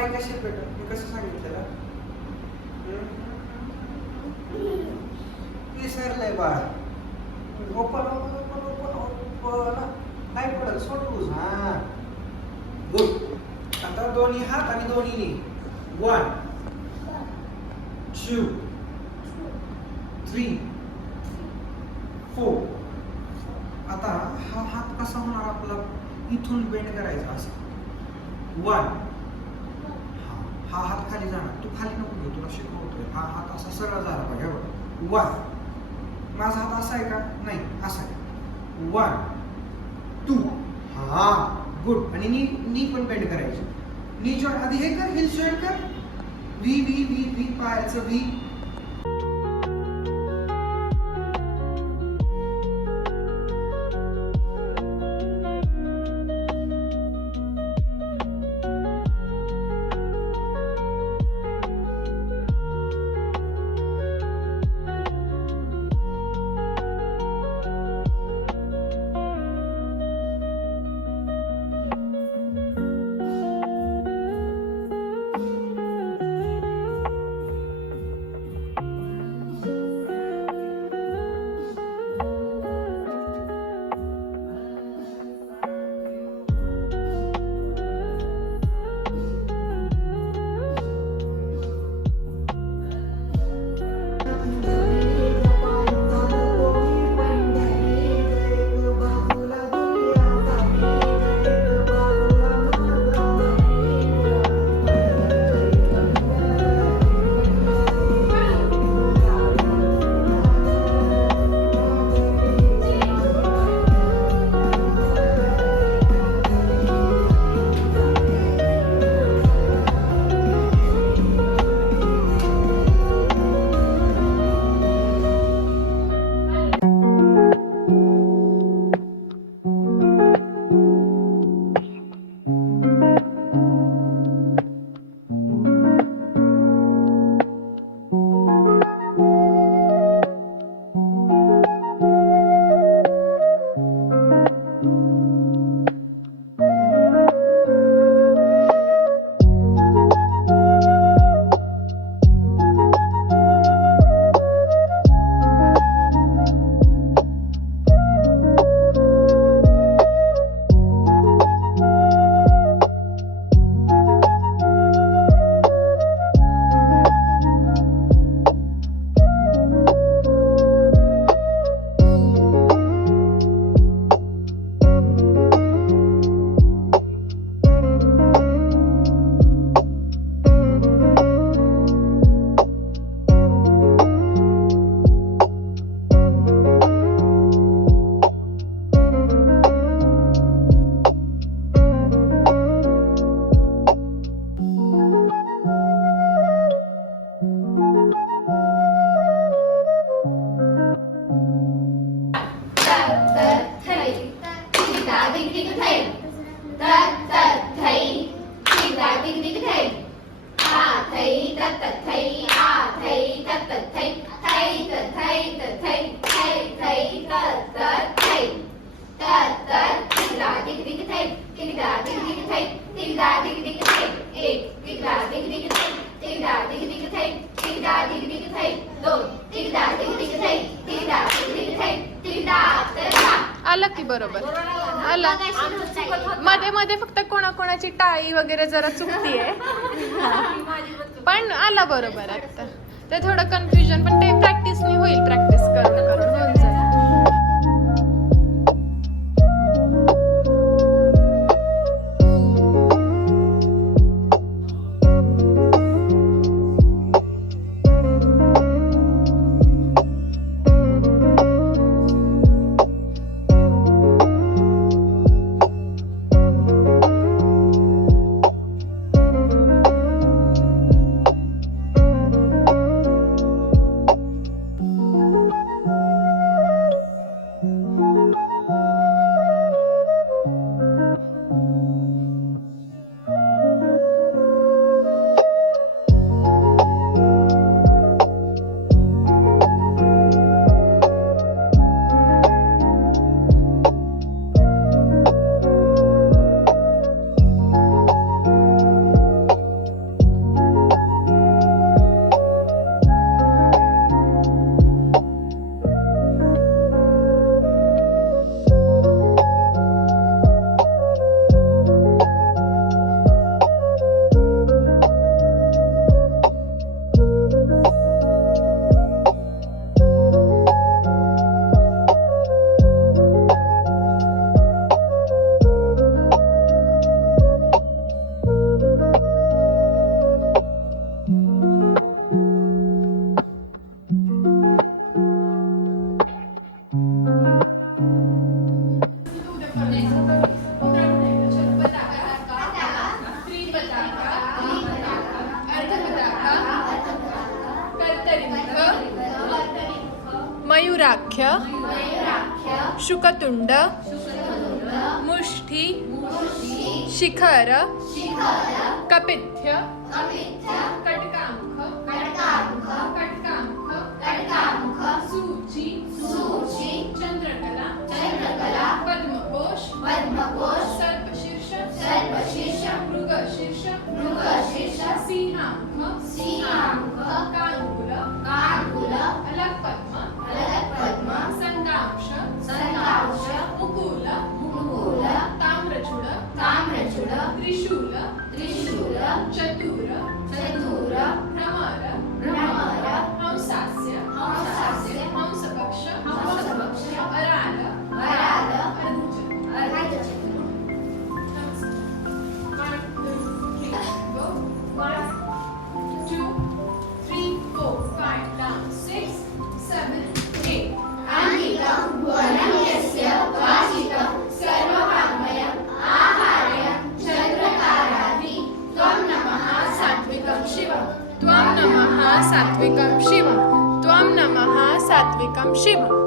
पाय कसे पेटत मी कसं सांगितलं विसरलंय बाळ. Open open open open open नाही पडत सोडूस. हा गुड. आता दोन्ही हात आणि दोन्ही नी. 1 2 3 4. आता हा हात कसा होणार आपला इथून बेंड करायचा असा. 1. हा हात खाली जाणार. तू खाली नको घेऊ, तुला शिकवतोय. हा हात असा सरळ झाला पाहिजे. 1. माझा हात असा आहे का? नाही, असा आहे. 1 2. हा गुड. आणि नी पण बेंड करायची. नी जॉईंट आधी हे कर, हिल्स जॉईंट कर. व्ही व्ही व्ही व्ही पायाचं व्ही. आलं की बरोबर आला. मध्ये मध्ये फक्त कोणाकोणाची टाळी वगैरे जरा चुकतीये पण आला बरोबर. आता ते थोडं कन्फ्युजन पण ते प्रॅक्टिसने होईल. प्रॅक्टिस करून करून होऊन जाईल. मयूराख्य शुकतुंड मुष्ठी शिखर कपित्थ कटकामुख सूची चंद्रकला पद्मकोश सर्पशीर्ष मृगशीर्ष सिंहामुख कांगुल अलगपद्म संदांश मुकुल ताम्रचूड त्रिशूल चतुर भ्रमर हंसास्य हंसपक्ष अराल अर्धचंद्र. त्वं नमः सात्विकं शिवं